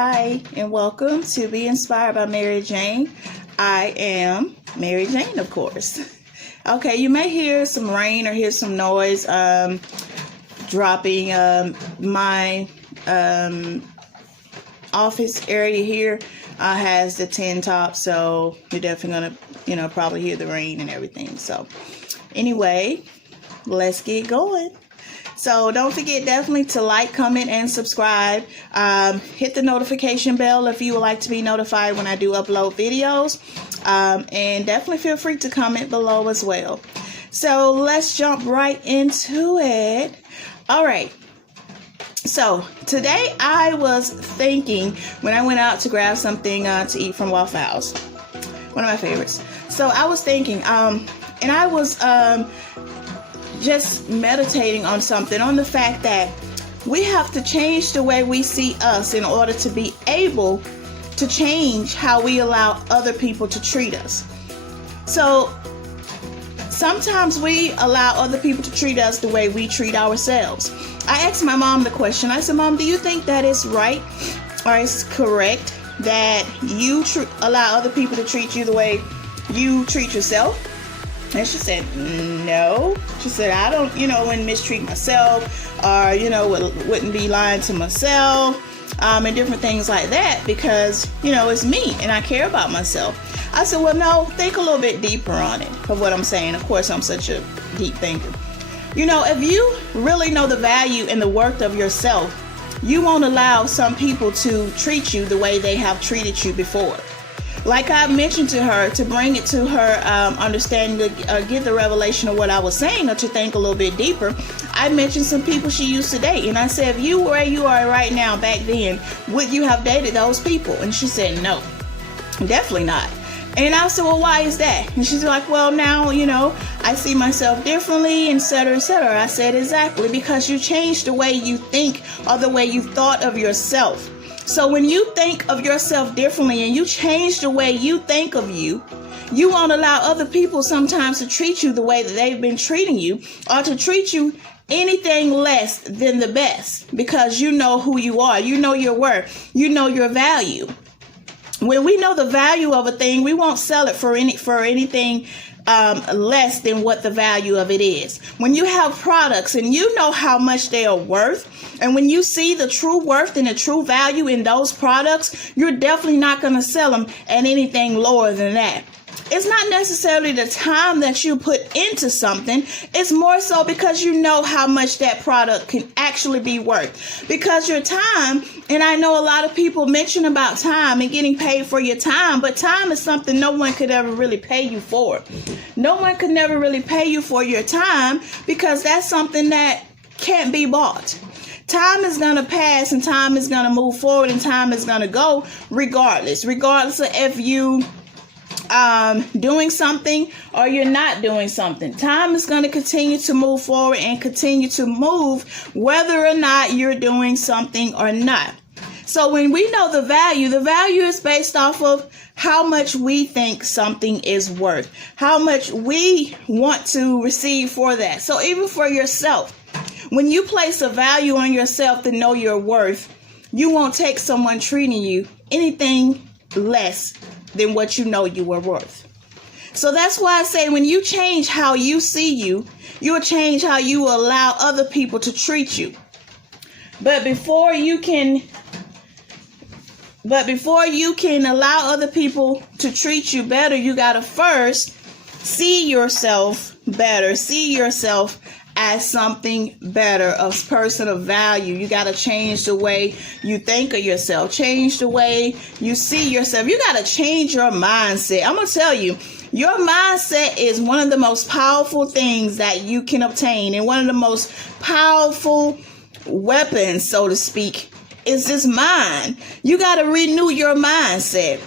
Hi, and welcome to Be Inspired by Mary Jane. I am Mary Jane, of course. Okay, you may hear some rain or hear some noise dropping. My office area here has the tin top, so you're definitely gonna, probably hear the rain and everything. So anyway, let's get going. So don't forget definitely to like, comment, and subscribe. Hit the notification bell if you would like to be notified when I do upload videos. And definitely feel free to comment below as well. So let's jump right into it. All right. So today I was thinking when I went out to grab something to eat from Waffle House, one of my favorites. So I was thinking, and I was just meditating on something, on the fact that we have to change the way we see us in order to be able to change how we allow other people to treat us. So sometimes we allow other people to treat us the way we treat ourselves. I asked my mom the question. I said, Mom, do you think that is right or is correct that you allow other people to treat you the way you treat yourself? And she said, no. She said, I don't, wouldn't mistreat myself or, wouldn't be lying to myself and different things like that because, it's me and I care about myself. I said, well, no, think a little bit deeper on it of what I'm saying. Of course, I'm such a deep thinker. If you really know the value and the worth of yourself, you won't allow some people to treat you the way they have treated you before. Like I mentioned to her, to bring it to her understanding, get the revelation of what I was saying, or to think a little bit deeper, I mentioned some people she used to date. And I said, if you were where you are right now back then, would you have dated those people? And she said, no, definitely not. And I said, well, why is that? And she's like, well, now, I see myself differently, et cetera, et cetera. I said, exactly, because you changed the way you think or the way you thought of yourself. So when you think of yourself differently and you change the way you think of you, you won't allow other people sometimes to treat you the way that they've been treating you or to treat you anything less than the best, because you know who you are. You know your worth. You know your value. When we know the value of a thing, we won't sell it for anything less than what the value of it is. When you have products and you know how much they are worth, and when you see the true worth and the true value in those products, you're definitely not going to sell them at anything lower than that. It's not necessarily the time that you put into something. It's more so because you know how much that product can actually be worth. Because your time, and I know a lot of people mention about time and getting paid for your time, but time is something no one could ever really pay you for. No one could never really pay you for your time because that's something that can't be bought. Time is going to pass and time is going to move forward and time is going to go regardless of if you doing something or you're not doing something. Time is going to continue to move forward and continue to move whether or not you're doing something or not. So when we know the value is based off of how much we think something is worth, how much we want to receive for that. So even for yourself, when you place a value on yourself to know your worth, you won't take someone treating you anything less than what you know you were worth. So that's why I say when you change how you see you, you'll change how you allow other people to treat you. But before you can allow other people to treat you better, you got to first see yourself better. See yourself as something better, a person of value. You got to change the way you think of yourself. Change the way you see yourself. You got to change your mindset. I'm going to tell you, your mindset is one of the most powerful things that you can obtain. And one of the most powerful weapons, so to speak, is this mind. You got to renew your mindset.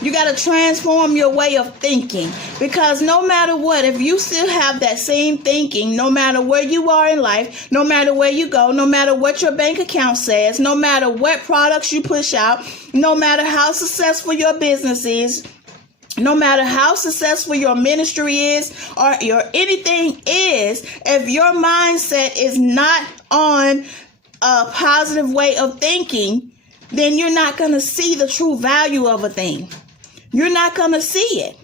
You got to transform your way of thinking, because no matter what, if you still have that same thinking, no matter where you are in life, no matter where you go, no matter what your bank account says, no matter what products you push out, no matter how successful your business is, no matter how successful your ministry is or your anything is, if your mindset is not on a positive way of thinking, then you're not going to see the true value of a thing. You're not going to see it.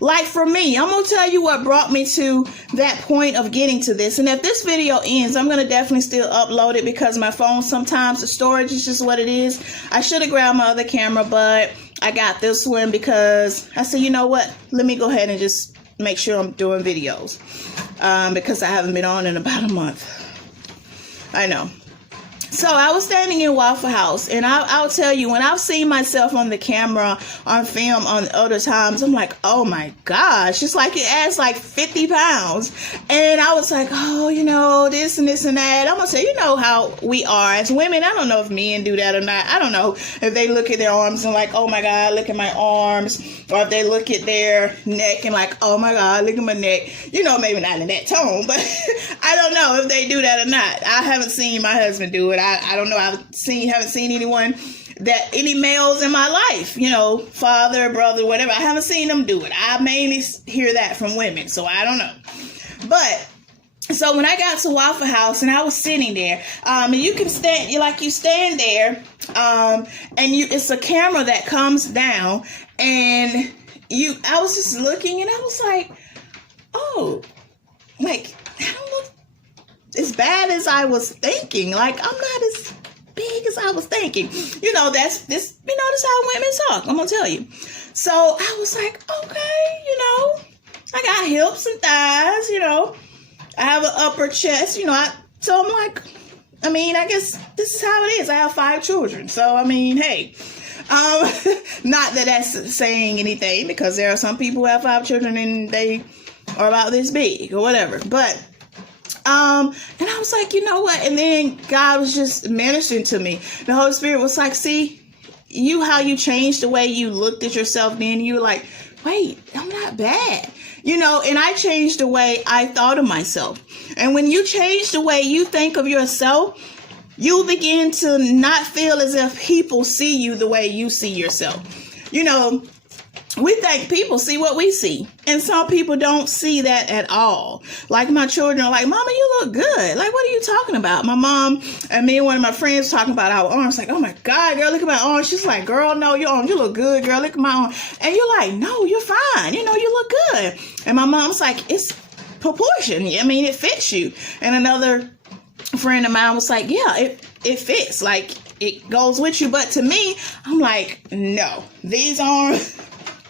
Like for me, I'm going to tell you what brought me to that point of getting to this. And if this video ends, I'm going to definitely still upload it because my phone, sometimes the storage is just what it is. I should have grabbed my other camera, but I got this one because I said, you know what? Let me go ahead and just make sure I'm doing videos because I haven't been on in about a month. I know. So I was standing in Waffle House, and I'll tell you, when I've seen myself on the camera, on film, on other times, I'm like, oh my gosh, it's like it adds like 50 pounds. And I was like, oh, you know, this and this and that. I'm going to say, you know how we are as women. I don't know if men do that or not. I don't know if they look at their arms and like, oh my God, look at my arms. Or if they look at their neck and like, oh my God, look at my neck. You know, maybe not in that tone, but I don't know if they do that or not. I haven't seen my husband do it. I don't know. Haven't seen anyone any males in my life, you know, father, brother, whatever. I haven't seen them do it. I mainly hear that from women, so I don't know. But so when I got to Waffle House and I was sitting there, and you can stand, you stand there, and it's a camera that comes down, and I was just looking, and I was like, oh, like I don't look as bad as I was thinking. Like, I'm not as big as I was thinking. You know, that's how women talk. I'm gonna tell you. So I was like, okay, you know, I got hips and thighs, you know, I have an upper chest, you know, so I'm like, I mean, I guess this is how it is. I have 5 children. So, I mean, hey, not that that's saying anything, because there are some people who have 5 children and they are about this big or whatever. But and I was like, you know what? And then God was just ministering to me. The Holy Spirit was like, see, how you changed the way you looked at yourself then. You were like, wait, I'm not bad. You know, and I changed the way I thought of myself. And when you change the way you think of yourself, you begin to not feel as if people see you the way you see yourself. You know, we think people see what we see, and some people don't see that at all. Like my children are like, Mama, you look good. Like, what are you talking about? My mom and me and one of my friends talking about our arms. Like, oh my God, girl, look at my arms. She's like, girl, no, your arms, you look good, girl. Look at my arm. And you're like, no, you're fine. You know, you look good. And my mom's like, it's proportion. I mean, it fits you. And another friend of mine was like, yeah, it fits. Like, it goes with you. But to me, I'm like, no, these arms,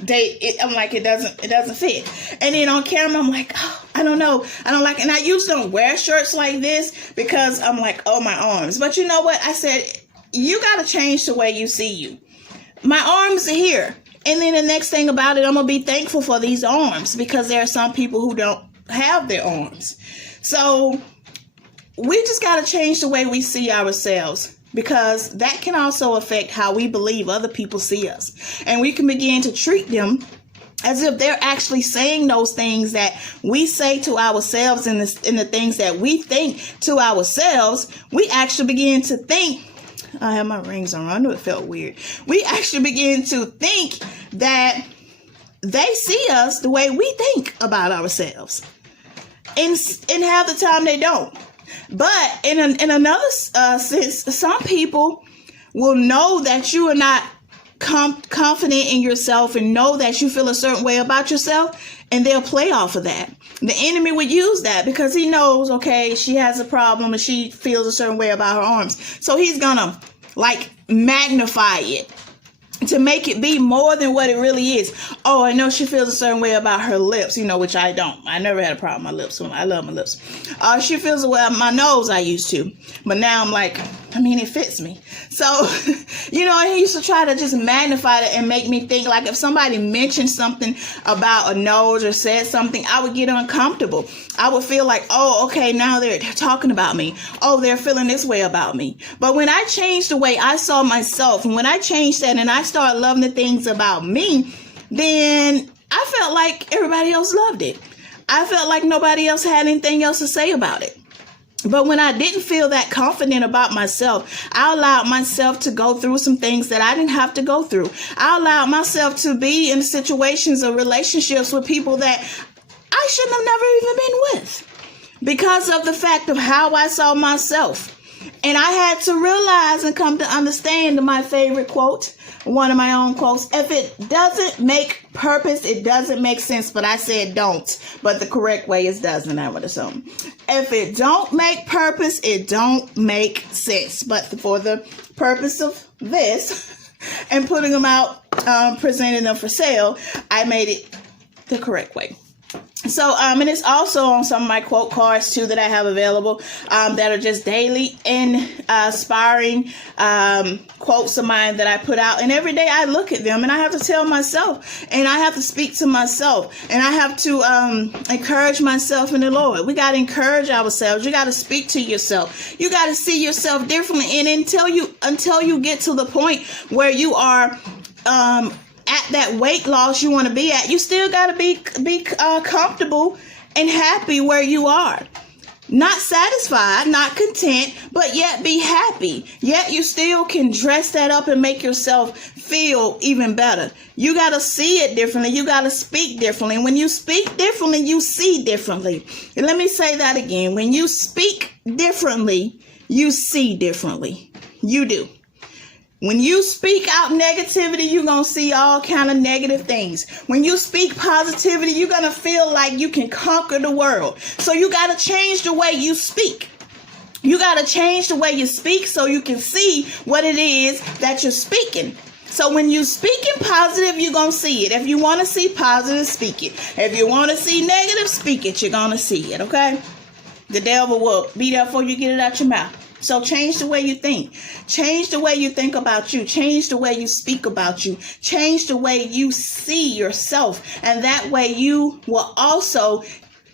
I'm like, it doesn't fit. And then on camera, I'm like, oh, I don't know. I don't like it. And I usually don't wear shirts like this because I'm like, oh, my arms. But you know what? I said, you got to change the way you see you. My arms are here. And then the next thing about it, I'm going to be thankful for these arms, because there are some people who don't have their arms. So we just got to change the way we see ourselves, because that can also affect how we believe other people see us. And we can begin to treat them as if they're actually saying those things that we say to ourselves, and the things that we think to ourselves. We actually begin to think, I have my rings on. I knew it felt weird. We actually begin to think that they see us the way we think about ourselves. And half the time they don't. But in another sense, some people will know that you are not confident in yourself and know that you feel a certain way about yourself, and they'll play off of that. The enemy would use that because he knows, okay, she has a problem and she feels a certain way about her arms. So he's gonna like magnify it to make it be more than what it really is. Oh, I know she feels a certain way about her lips, you know, which I don't. I never had a problem with my lips. I love my lips. She feels the way about my nose. I used to, but now I'm like, I mean, it fits me. So, you know, he used to try to just magnify it and make me think, like, if somebody mentioned something about a nose or said something, I would get uncomfortable. I would feel like, oh, okay, now they're talking about me. Oh, they're feeling this way about me. But when I changed the way I saw myself, and when I changed that and I started loving the things about me, then I felt like everybody else loved it. I felt like nobody else had anything else to say about it. But when I didn't feel that confident about myself, I allowed myself to go through some things that I didn't have to go through. I allowed myself to be in situations or relationships with people that I shouldn't have never even been with, because of the fact of how I saw myself. And I had to realize and come to understand my favorite quote, one of my own quotes. If it doesn't make purpose, it doesn't make sense. But I said don't. But the correct way is doesn't. I would assume. If it don't make purpose, it don't make sense. But for the purpose of this and putting them out, presenting them for sale, I made it the correct way. So, and it's also on some of my quote cards too that I have available, that are just daily inspiring quotes of mine that I put out. And every day I look at them and I have to tell myself, and I have to speak to myself, and I have to encourage myself in the Lord. We got to encourage ourselves. You got to speak to yourself. You got to see yourself differently. And until you get to the point where you are at that weight loss you want to be at, you still got to be comfortable and happy where you are. Not satisfied, not content, but yet be happy. Yet you still can dress that up and make yourself feel even better. You got to see it differently. You got to speak differently. When you speak differently, you see differently. And let me say that again. When you speak differently, you see differently. You do. When you speak out negativity, you're going to see all kind of negative things. When you speak positivity, you're going to feel like you can conquer the world. So you got to change the way you speak. You got to change the way you speak so you can see what it is that you're speaking. So when you speaking positive, you're going to see it. If you want to see positive, speak it. If you want to see negative, speak it. You're going to see it, okay? The devil will be there for you, get it out your mouth. So change the way you think. Change the way you think about you. Change the way you speak about you. Change the way you see yourself. And that way you will also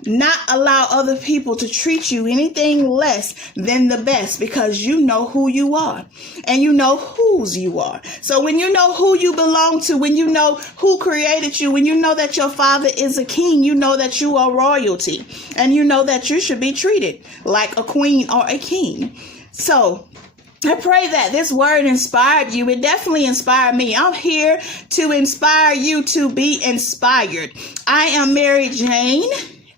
not allow other people to treat you anything less than the best, because you know who you are and you know whose you are. So when you know who you belong to, when you know who created you, when you know that your father is a king, you know that you are royalty, and you know that you should be treated like a queen or a king. So I pray that this word inspired you. It definitely inspired me. I'm here to inspire you to be inspired. I am Mary Jane,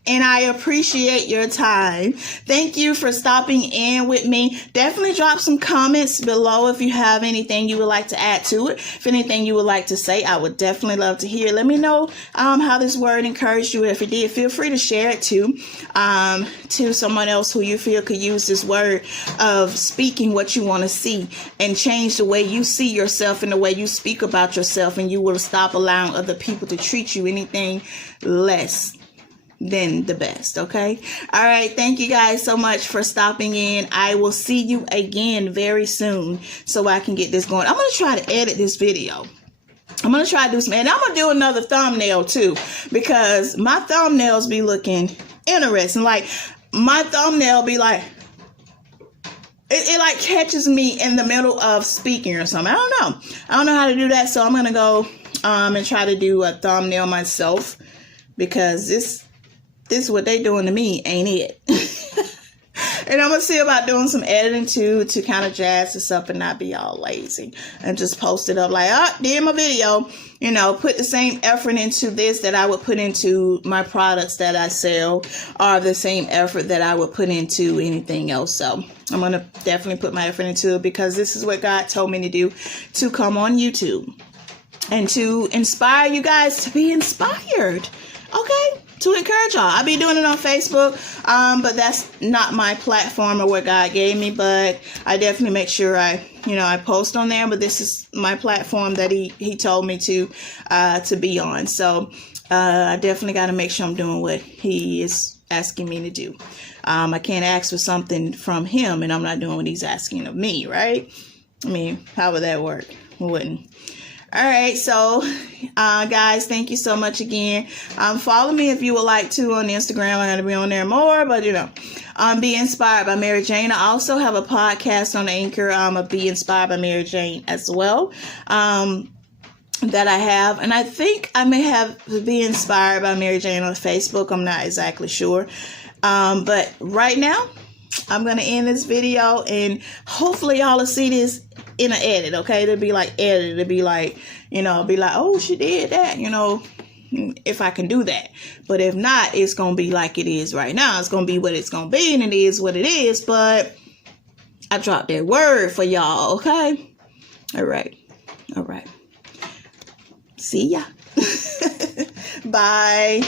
and I appreciate your time. Thank you for stopping in with me. Definitely drop some comments below if you have anything you would like to add to it. If anything you would like to say, I would definitely love to hear. Let me know how this word encouraged you. If it did, feel free to share it to someone else who you feel could use this word of speaking what you want to see and change the way you see yourself and the way you speak about yourself, and you will stop allowing other people to treat you anything less than the best. Okay. All right. Thank you guys so much for stopping in. I will see you again very soon so I can get this going. I'm going to try to edit this video. I'm going to try to do some, and I'm going to do another thumbnail too, because my thumbnails be looking interesting. Like my thumbnail be like, it like catches me in the middle of speaking or something. I don't know how to do that. So I'm going to go and try to do a thumbnail myself, because this what they doing to me ain't it. And I'm going to see about doing some editing too, to kind of jazz this up and not be all lazy and just post it up like, did my video, put the same effort into this that I would put into my products that I sell, or the same effort that I would put into anything else. So I'm going to definitely put my effort into it, because this is what God told me to do, to come on YouTube and to inspire you guys to be inspired. Okay. To encourage y'all. I'll be doing it on Facebook, but that's not my platform or what God gave me, but I definitely make sure I post on there, but this is my platform that he told me to be on. So I definitely got to make sure I'm doing what he is asking me to do. I can't ask for something from him and I'm not doing what he's asking of me, right? I mean, how would that work? It wouldn't. All right, so guys, thank you so much again. Follow me if you would like to on Instagram. I'm going to be on there more, but Be Inspired by Mary Jane. I also have a podcast on Anchor, Be Inspired by Mary Jane as well, that I have. And I think I may have Be Inspired by Mary Jane on Facebook. I'm not exactly sure. But right now, I'm going to end this video, and hopefully y'all will see this in an edit, okay? It'll be like edited. It'll be like, oh, she did that, if I can do that. But if not, it's going to be like it is right now. It's going to be what it's going to be, and it is what it is. But I dropped that word for y'all, okay? All right. See ya. Bye.